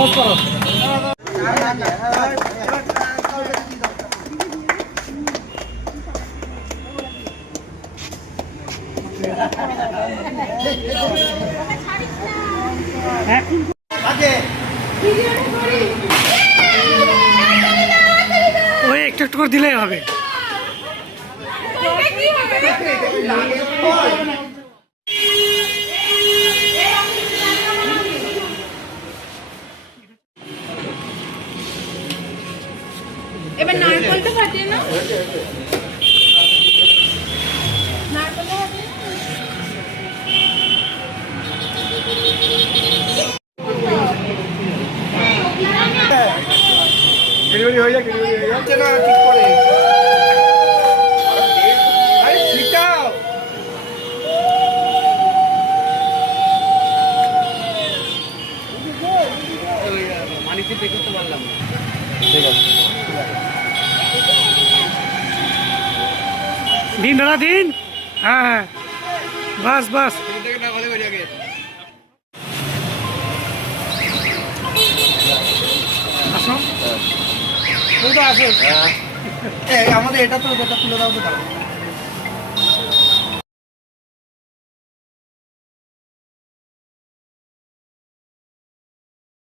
ওই একটু একটু করে দিলেই হবে। এবার নারকেলটা ফাটিয়ে নাও। ডেলিভারি হয়ে যাক, ডেলিভারি হয়ে যাচ্ছে না ঠিক করে। আরে ছিটাও। মানিতে দেখে তো পারলাম না। ঠিক আছে দিন দাদা দিন। হ্যাঁ হ্যাঁ বাস বাস। না ভালো করে আগে আসো তুই তো আসো। আমাদের এটা তো তুলে দাও তো।